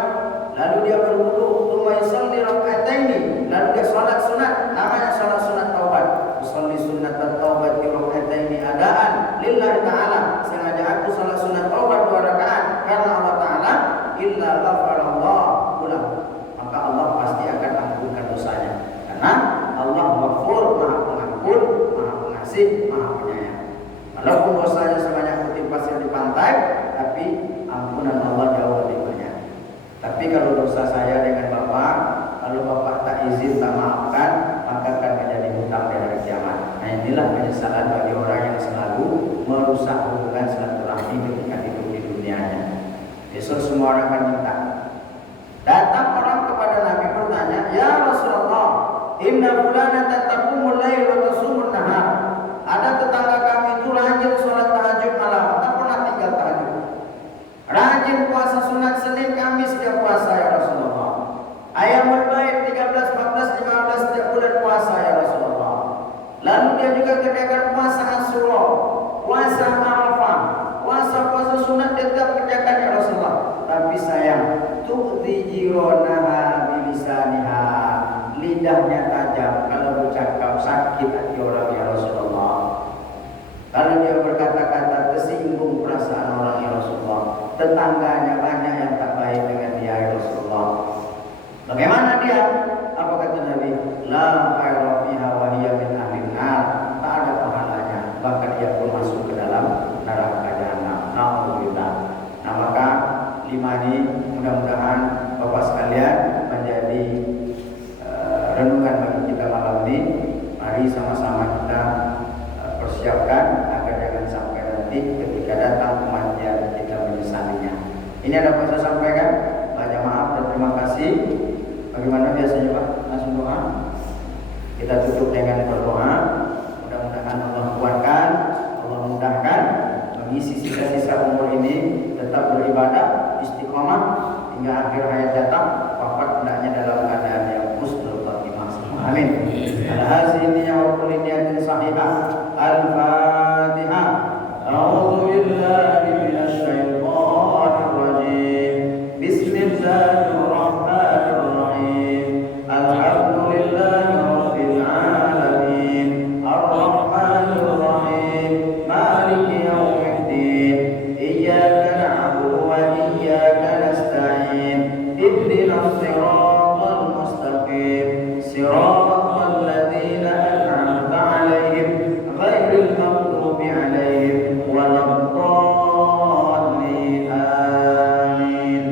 lalu dia berwudu, thumma yusalli rak'ataini, lalu dia salat sunat, namanya salat sunat taubat. Usolli sunat taubat di rak'ataini adaan lillahi ta'ala, sengaja aku salat sunat taubat 2 rakaat karena Allah Ta'ala, illa ghafarallahu lahu, maka Allah pasti akan ampunkan dosanya, karena Allah Ghafur, Maha Pengampun, Maha Pengasih, Maha Penyayang. Walaupun dosanya sebanyak putih pasir di pantai, tapi ampunan Allah jauh lebih banyak. Tapi kalau dosa saya dengan Bapak, kalau Bapak tak izin, tak maafkan, maka akan menjadi hutang di hari kiamat. Nah, inilah penyesalan bagi orang yang selalu merusak hubungan silaturahmi ketika hidup di dunianya. Besok semua orang akan minta. Datang orang kepada Nabi bertanya, ya Rasulullah, inna fulanatan taqumul lail wa tasumul nahar. Ada tetangga kami itu rajin sholat tahajud malam, tak pernah tinggal tahajud. Rajin puasa sunat Senin Kamis dia puasa ya Rasulullah. Ayamul Bait 13, 14, 15 setiap bulan puasa ya Rasulullah. Lalu dia juga kerjakan puasa Asyura, puasa Arafah, puasa sunat dia tetap kerjakan ya Rasulullah. Tapi sayang, tu'ti jironaha bilisaniha, lidahnya tajam, kalau bercakap sakit hati orang ya Rasulullah. Kalau dia berkata-kata tersinggung perasaan orang ya Rasulullah. Tetangganya banyak yang tak baik dengan dia ya Rasulullah. Bagaimana dia? Apa kata Nabi? La khaira fiha wa hiya min ahli nar. Tak ada pahalanya, bahkan dia pun masuk ke dalam neraka jahanam. Alhamdulillah. Nah, maka 5 ini mudah-mudahan Bapak sekalian menjadi renungan bagi kita malam ini. Mari sama-sama kita persiapkan agar jangan sampai nanti ketika datang kematian kita menyesalinya. Ini ada apa saya sampaikan? Banyak maaf dan terima kasih. Bagaimana biasanya Pak? Langsung doa. Kita tutup dengan berdoa. Mudah-mudahan Allah kuatkan, Allah mudahkan mengisi sisa-sisa umur ini tetap beribadah, istiqomah hingga akhir hayat datang, wafat hendaknya dalam keadaan yang husnul khatimah. Amin. Al-hazini wa kulli niyatin sahihah. Al-Fatihah. A'udzu billahi minasy syaithanir rajim. Bismillahirrahmanirrahim. Alhamdulillahi rabbil alamin. Ar-Rahmanir Rahim. Maliki yaumiddin. Iyyaka na'budu wa iyyaka nasta'in. Ihdinas siratal mustaqim. Siratal ladzina an'amta 'alaihim ghairil maghdubi 'alaihim waladdallin. Amin.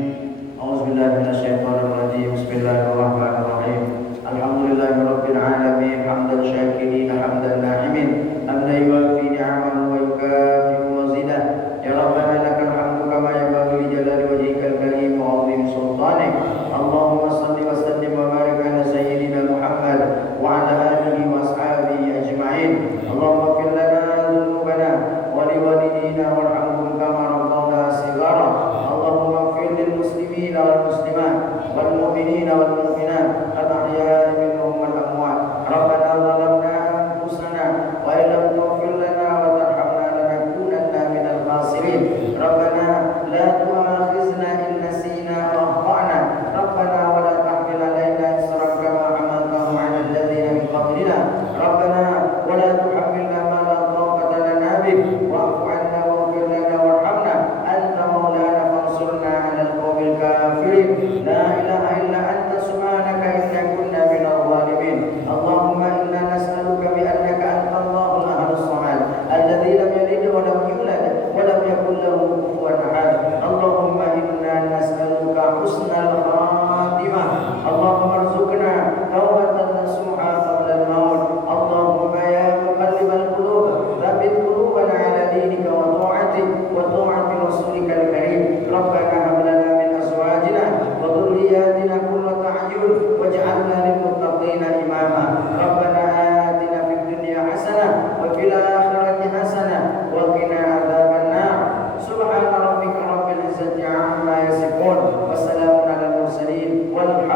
A'udzubillahi minasyaitonir rajim. Bismillahirrahmanirrahim. Alhamdulillahirabbil alamin. Hamdan syakirin, hamdan na'imin, hamdan yuwaffi ni'amahu wa yukafi'u mazidah. Ya Rabbana lakal hamdu kama yanbaghi li jalali wajhikal karim wa 'azimi sultanik. Allahumma shalli wa sallim wa barik ala sayyidina Muhammad wa ala alihi wa ashabihi ajma'in. Allahumma ighfir lana dhunubana wa liwalidina warhamhum kama rabbawna shighara. Allahumma ighfir lil muslimina wal muslimat wal mu'minina wal mu'minat al-ahya'i minhum wal amwat. Rabbana zalamna anfusana wa illam taghfir lana wa tarhamna lanakunanna minal khasirin. Rabbana la tu'akhizna in nasina aw akhtana. Rabbana wa la tahmil alaina isran kama hamaltahu 'ala alladhina min qablina. Rabbana wa la tuhammilna ma la taqata lana bih wa'fu 'anna waghfir lana warhamna anta maulana fansurna 'alal qawmil kafirin. La ilaha illa anta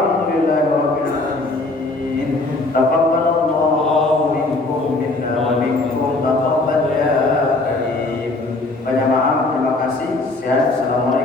Walhamdulillahirabbil alamin. Taqabbalallahu minkum minna wa minkum taqabbal ya karim. Banyak maaf, terima kasih. Sehat. Assalamualaikum.